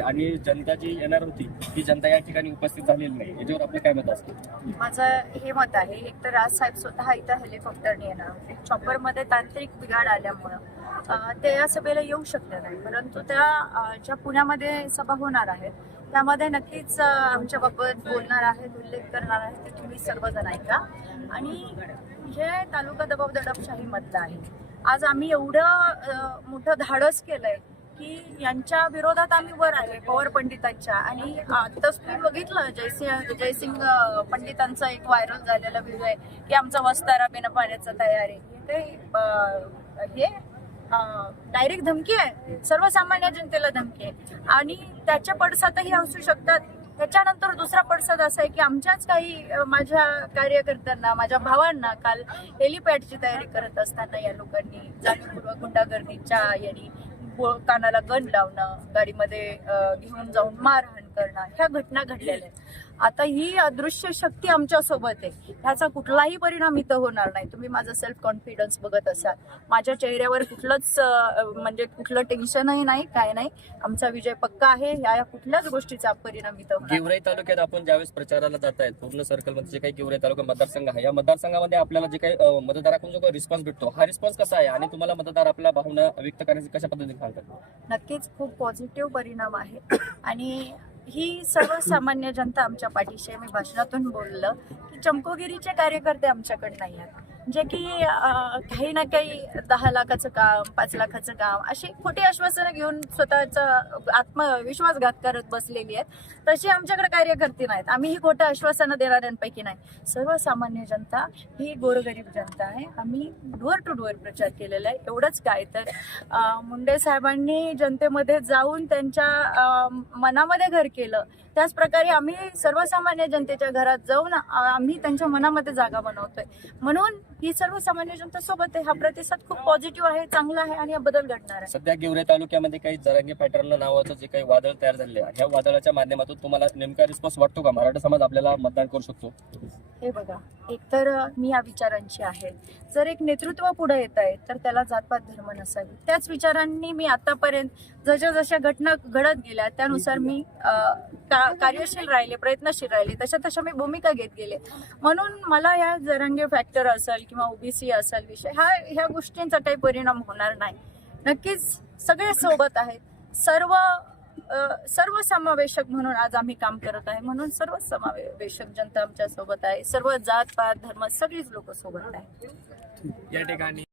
आणि जनता जी येणार होती ती जनता या ठिकाणी उपस्थित झालेली नाही. याच्यावर आपलं काय मत असतं? माझं हे मत आहे एक तर राजसाहेब स्वतः इथं हेलिकॉप्टरने येणार. होते चॉपरमध्ये तांत्रिक बिघाड आल्यामुळं ते या सभेला येऊ शकले नाही. परंतु त्या ज्या पुण्यामध्ये सभा होणार आहेत त्यामध्ये नक्कीच आमच्याबाबत बोलणार आहेत उल्लेख करणार आहेत ते तुम्ही सर्वजण ऐका. आणि हे तालुका दबाव दडपशाहीमधला आहे. आज आम्ही एवढं मोठं धाडस केलंय की यांच्या विरोधात आम्ही वर आले पवार पंडितांच्या. आणि आताच तुम्ही बघितलं जयसिंग जयसिंग पंडितांचा एक व्हायरल झालेला व्हिडिओ आहे की आमचा वस्तारा बिना पाण्याचा तयार. आहे हे हे डायरेक्ट धमकी आहे. सर्वसामान्य जनतेला धमकी आहे. आणि त्याच्या पडसादही असू शकतात. त्याच्यानंतर दुसरा पडसाद असा आहे की आमच्याच काही माझ्या कार्यकर्त्यांना माझ्या भावांना काल हेलिपॅडची तयारी करत असताना या लोकांनी जाणीवपूर्वक गुंडागर्दीच्या यांनी कानाला गण लावणं गाडीमध्ये घेऊन जाऊन मारहाण करणं ह्या घटना घडलेल्या आहेत. आता ही अदृश्य शक्ती आमच्यासोबत आहे. ह्याचा कुठलाही परिणाम इथं होणार नाही. तुम्ही माझं सेल्फ कॉन्फिडन्स बघत असाल. माझ्या चेहऱ्यावर कुठलंच म्हणजे कुठलं टेन्शनही नाही काय नाही. आमचा विजय पक्का आहे. ह्या या कुठल्याच गोष्टीचा परिणाम इथं होणार. गेवराई तालुक्यात आपण ज्यावेळेस प्रचाराला जात आहेत पूर्ण सर्कलमध्ये जे काही गेवराई तालुका मतदारसंघ आहे या मतदारसंघामध्ये आपल्याला जे काही मतदाराकडून जो काही रिस्पॉन्स भेटतो हा रिस्पॉन्स कसा आहे? आणि तुम्हाला मतदार आपल्या भावना व्यक्त करण्याची कशा पद्धतीने सांगतात? नक्कीच खूप पॉझिटिव्ह परिणाम आहे. आणि ही सर्वसामान्य जनता आमच्या पाठीशी मी भाषणातून बोललं की चमकोगिरीचे कार्यकर्ते आमच्याकडे नाही आहेत. जे की काही ना काही दहा लाखाचं काम पाच लाखाचं काम अशी खोटी आश्वासनं घेऊन स्वतःचा आत्मविश्वासघात करत बसलेली आहेत. तशी आमच्याकडे कार्यकर्ते नाहीत. आम्ही ही खोटं आश्वासनं देणाऱ्यांपैकी नाही. सर्वसामान्य जनता ही गोरगरीब जनता आहे. आम्ही डोअर टू डोअर प्रचार केलेला आहे. एवढंच काय तर मुंडे साहेबांनी जनतेमध्ये जाऊन त्यांच्या मनामध्ये घर केलं. त्याच प्रकारे आम्ही सर्वसामान्य जनतेच्या घरात जाऊन आम्ही त्यांच्या मनामध्ये जागा बनवतोय. म्हणून ही सर्वसामान्य जनता सोबत आहे. हा प्रतिसाद खूप पॉझिटिव्ह आहे चांगला आहे आणि हा बदल घडणार आहे. सध्या गेवराई तालुक्यामध्ये काही जरांगे पॅटर्न नावाचं जे काही वादळ तयार झाले आहे ह्या वादळाच्या माध्यमातून तुम्हाला नेमका रिस्पॉन्स वाटतो का? मराठा समाज आपल्याला मतदान करू शकतो. हे बघा. एकतर मी या विचारांची आहे. जर एक नेतृत्व पुढे येत आहे तर त्याला जातपात धर्म नसावी. त्याच विचारांनी मी आतापर्यंत जशा जशा घटना घडत गेल्या त्यानुसार मी का- कार्यशील राहिले प्रयत्नशील राहिले तशा तशा मी भूमिका घेत गेले. म्हणून मला या जरंगे फॅक्टर असेल किंवा ओबीसी असेल विषय हा ह्या गोष्टींचा काही परिणाम होणार नाही. नक्कीच सगळे सोबत आहेत. सर्व सर्वसमावेशक म्हणून आज आम्ही काम करत आहे. म्हणून सर्व समावेशक जनता आमच्यासोबत आहे. सर्व जात पात धर्म सगळीच लोक सोबत आहे. या ठिकाणी